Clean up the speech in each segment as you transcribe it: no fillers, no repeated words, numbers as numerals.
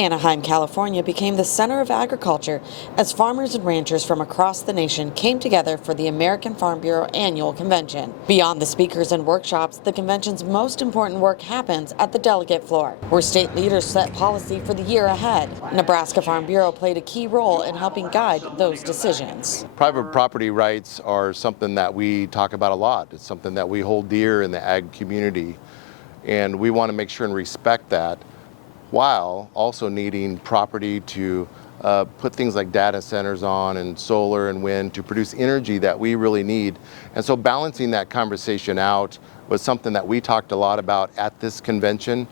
Anaheim, California became the center of agriculture as farmers and ranchers from across the nation came together for the American Farm Bureau annual convention. Beyond the speakers and workshops, the convention's most important work happens at the delegate floor, where state leaders set policy for the year ahead. Nebraska Farm Bureau played a key role in helping guide those decisions. Private property rights are something that we talk about a lot. It's something that we hold dear in the ag community, and we want to make sure and respect that, while also needing property to put things like data centers on and solar and wind to produce energy that we really need. And so balancing that conversation out was something that we talked a lot about at this convention.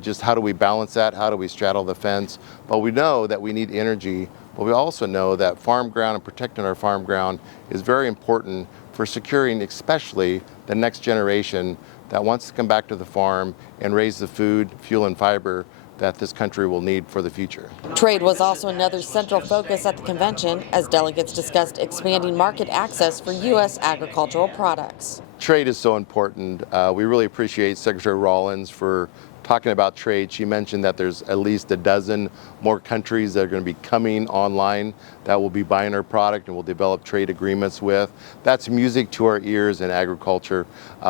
Just how do we balance that? How do we straddle the fence? But we know that we need energy, but we also know that farm ground and protecting our farm ground is very important for securing especially the next generation that wants to come back to the farm and raise the food, fuel, and fiber that this country will need for the future. Trade was also another central focus at the convention as delegates discussed expanding market access for U.S. agricultural products. Trade is so important. We really appreciate Secretary Rollins for talking about trade. She mentioned that there's at least a dozen more countries that are going to be coming online that will be buying our product and will develop trade agreements with. That's music to our ears in agriculture.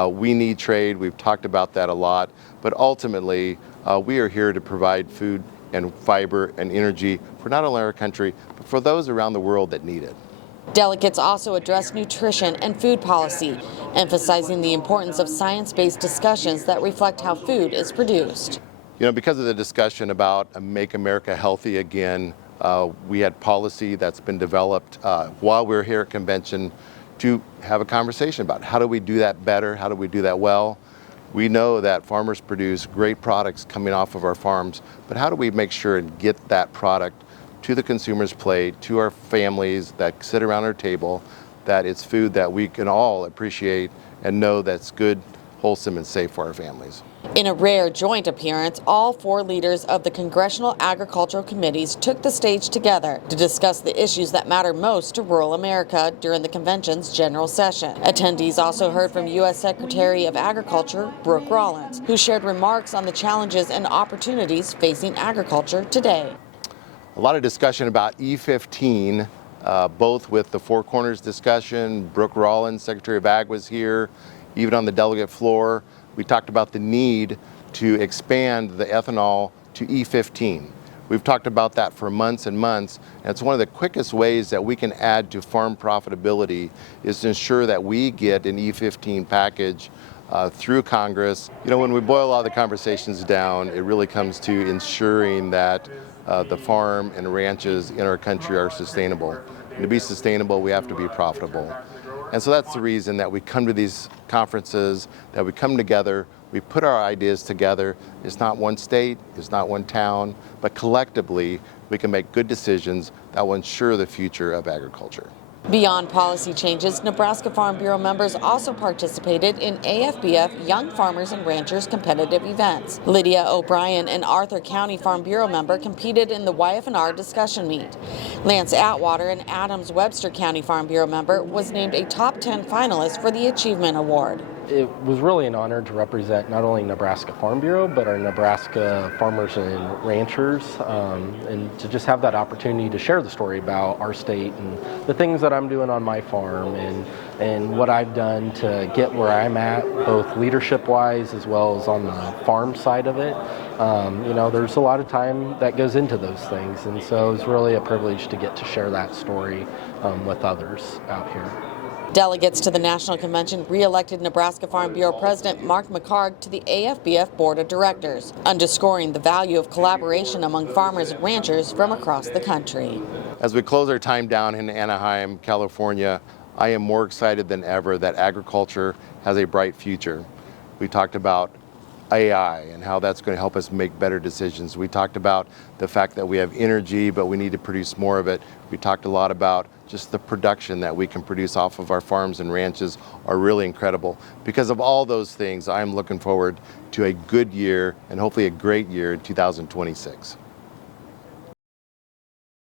We need trade. We've talked about that a lot, but ultimately we are here to provide food and fiber and energy for not only our country, but for those around the world that need it. Delegates also addressed nutrition and food policy, emphasizing the importance of science-based discussions that reflect how food is produced. You know, because of the discussion about Make America Healthy Again, we had policy that's been developed while we're here at convention to have a conversation about how do we do that better, how do we do that well. We know that farmers produce great products coming off of our farms, but how do we make sure and get that product to the consumer's plate, to our families that sit around our table, that it's food that we can all appreciate and know that's good, wholesome, and safe for our families. In a rare joint appearance, all four leaders of the Congressional Agricultural Committees took the stage together to discuss the issues that matter most to rural America during the convention's general session. Attendees also heard from U.S. Secretary of Agriculture, Brooke Rollins, who shared remarks on the challenges and opportunities facing agriculture today. A lot of discussion about E15, both with the Four Corners discussion. Brooke Rollins, Secretary of Ag, was here. Even on the delegate floor, we talked about the need to expand the ethanol to E15. We've talked about that for months and months, and it's one of the quickest ways that we can add to farm profitability is to ensure that we get an E15 package through Congress. You know, when we boil all the conversations down, it really comes to ensuring that the farm and ranches in our country are sustainable. And to be sustainable, we have to be profitable. And so that's the reason that we come to these conferences, that we come together, we put our ideas together. It's not one state, it's not one town, but collectively we can make good decisions that will ensure the future of agriculture. Beyond policy changes, Nebraska Farm Bureau members also participated in AFBF Young Farmers and Ranchers competitive events. Lydia O'Brien, an Arthur County Farm Bureau member, competed in the YF&R discussion meet. Lance Atwater, an Adams-Webster County Farm Bureau member, was named a top 10 finalist for the Achievement Award. It was really an honor to represent not only Nebraska Farm Bureau, but our Nebraska farmers and ranchers, and to just have that opportunity to share the story about our state and the things that I'm doing on my farm and what I've done to get where I'm at, both leadership-wise as well as on the farm side of it. You know, there's a lot of time that goes into those things, and so it's really a privilege to get to share that story with others out here. Delegates to the National Convention re-elected Nebraska Farm Bureau President Mark McHarg to the AFBF Board of Directors, underscoring the value of collaboration among farmers and ranchers from across the country. As we close our time down in Anaheim, California, I am more excited than ever that agriculture has a bright future. We talked about AI and how that's going to help us make better decisions. We talked about the fact that we have energy, but we need to produce more of it. We talked a lot about just the production that we can produce off of our farms and ranches are really incredible. Because of all those things, I'm looking forward to a good year and hopefully a great year in 2026.